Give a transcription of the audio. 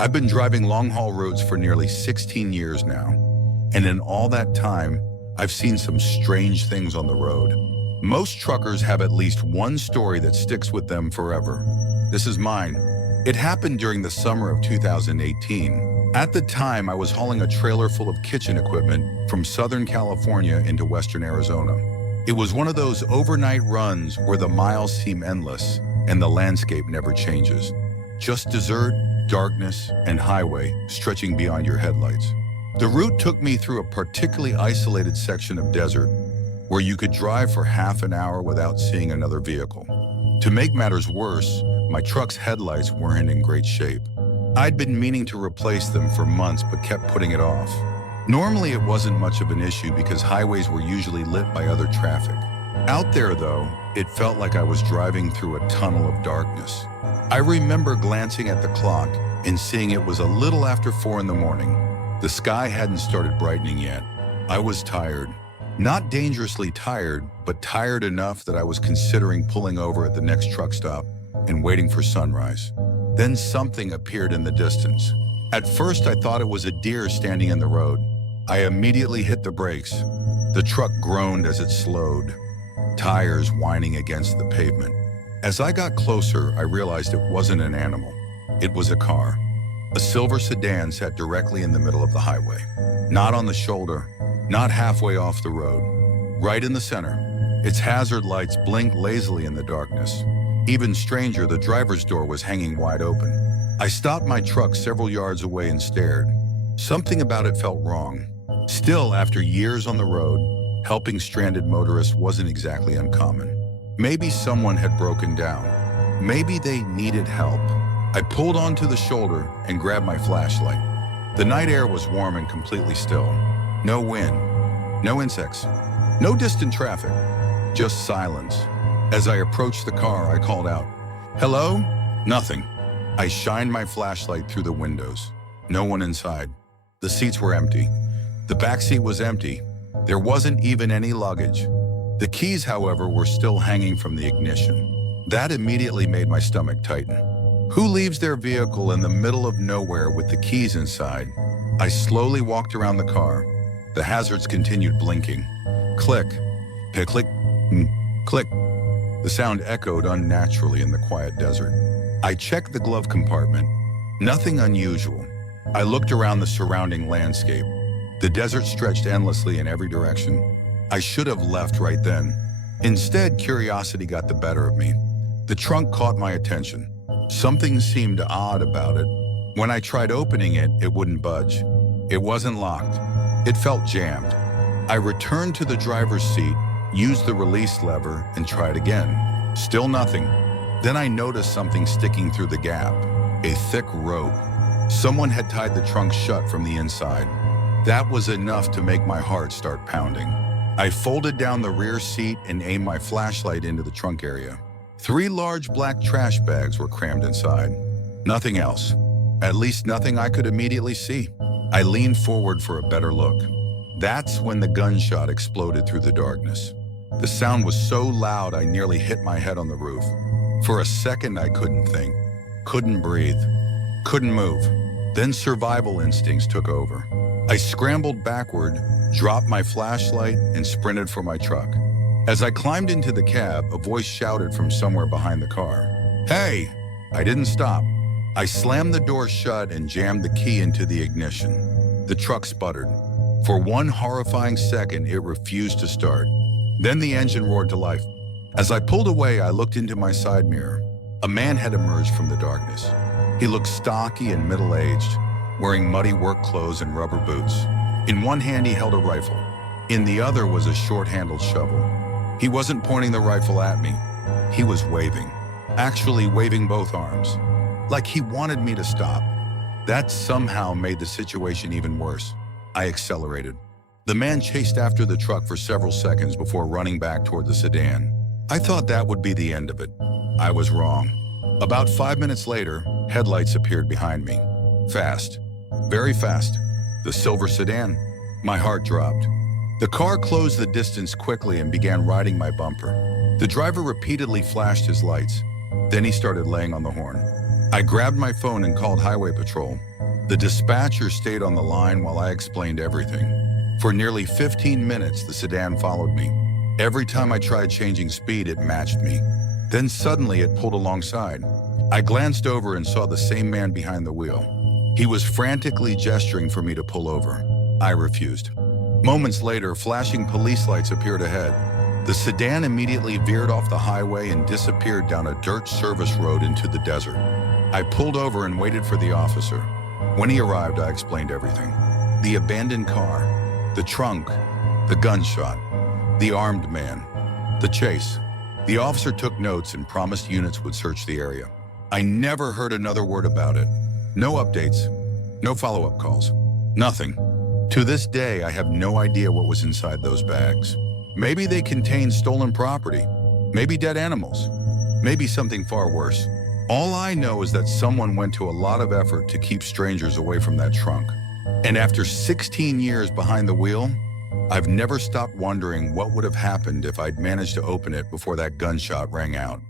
I've been driving long-haul roads for nearly 16 years now, and in all that time, I've seen some strange things on the road. Most truckers have at least one story that sticks with them forever. This is mine. It happened during the summer of 2018. At the time, I was hauling a trailer full of kitchen equipment from Southern California into Western Arizona. It was one of those overnight runs where the miles seem endless and the landscape never changes. Just desert, darkness, and highway stretching beyond your headlights. The route took me through a particularly isolated section of desert where you could drive for half an hour without seeing another vehicle. To make matters worse, my truck's headlights weren't in great shape. I'd been meaning to replace them for months but kept putting it off. Normally it wasn't much of an issue because highways were usually lit by other traffic. Out there though, it felt like I was driving through a tunnel of darkness. I remember glancing at the clock and seeing it was a little after 4 in the morning. The sky hadn't started brightening yet. I was tired. Not dangerously tired, but tired enough that I was considering pulling over at the next truck stop and waiting for sunrise. Then something appeared in the distance. At first, I thought it was a deer standing in the road. I immediately hit the brakes. The truck groaned as it slowed, tires whining against the pavement. As I got closer, I realized it wasn't an animal. It was a car. A silver sedan sat directly in the middle of the highway. Not on the shoulder, not halfway off the road. Right in the center. Its hazard lights blinked lazily in the darkness. Even stranger, the driver's door was hanging wide open. I stopped my truck several yards away and stared. Something about it felt wrong. Still, after years on the road, helping stranded motorists wasn't exactly uncommon. Maybe someone had broken down. Maybe they needed help. I pulled onto the shoulder and grabbed my flashlight. The night air was warm and completely still. No wind, no insects, no distant traffic, just silence. As I approached the car, I called out, "Hello?" Nothing. I shined my flashlight through the windows. No one inside. The seats were empty. The back seat was empty. There wasn't even any luggage. The keys, however, were still hanging from the ignition. That immediately made my stomach tighten. Who leaves their vehicle in the middle of nowhere with the keys inside? I slowly walked around the car. The hazards continued blinking. Click, click, click, click. The sound echoed unnaturally in the quiet desert. I checked the glove compartment. Nothing unusual. I looked around the surrounding landscape. The desert stretched endlessly in every direction. I should have left right then. Instead, curiosity got the better of me. The trunk caught my attention. Something seemed odd about it. When I tried opening it, it wouldn't budge. It wasn't locked. It felt jammed. I returned to the driver's seat, used the release lever, and tried again. Still nothing. Then I noticed something sticking through the gap. A thick rope. Someone had tied the trunk shut from the inside. That was enough to make my heart start pounding. I folded down the rear seat and aimed my flashlight into the trunk area. 3 large black trash bags were crammed inside. Nothing else. At least nothing I could immediately see. I leaned forward for a better look. That's when the gunshot exploded through the darkness. The sound was so loud I nearly hit my head on the roof. For a second I couldn't think, couldn't breathe, couldn't move. Then survival instincts took over. I scrambled backward, dropped my flashlight, and sprinted for my truck. As I climbed into the cab, a voice shouted from somewhere behind the car. "Hey!" I didn't stop. I slammed the door shut and jammed the key into the ignition. The truck sputtered. For one horrifying second, it refused to start. Then the engine roared to life. As I pulled away, I looked into my side mirror. A man had emerged from the darkness. He looked stocky and middle-aged, wearing muddy work clothes and rubber boots. In one hand, he held a rifle. In the other was a short-handled shovel. He wasn't pointing the rifle at me. He was waving. Actually waving both arms. Like he wanted me to stop. That somehow made the situation even worse. I accelerated. The man chased after the truck for several seconds before running back toward the sedan. I thought that would be the end of it. I was wrong. About 5 minutes later, headlights appeared behind me. Fast. Very fast. The silver sedan. My heart dropped. The car closed the distance quickly and began riding my bumper. The driver repeatedly flashed his lights. Then he started laying on the horn. I grabbed my phone and called Highway Patrol. The dispatcher stayed on the line while I explained everything. For nearly 15 minutes, the sedan followed me. Every time I tried changing speed, it matched me. Then suddenly it pulled alongside. I glanced over and saw the same man behind the wheel. He was frantically gesturing for me to pull over. I refused. Moments later, flashing police lights appeared ahead. The sedan immediately veered off the highway and disappeared down a dirt service road into the desert. I pulled over and waited for the officer. When he arrived, I explained everything. The abandoned car, the trunk, the gunshot, the armed man, the chase. The officer took notes and promised units would search the area. I never heard another word about it. No updates, no follow-up calls, nothing. To this day, I have no idea what was inside those bags. Maybe they contained stolen property, maybe dead animals, maybe something far worse. All I know is that someone went to a lot of effort to keep strangers away from that trunk. And after 16 years behind the wheel, I've never stopped wondering what would have happened if I'd managed to open it before that gunshot rang out.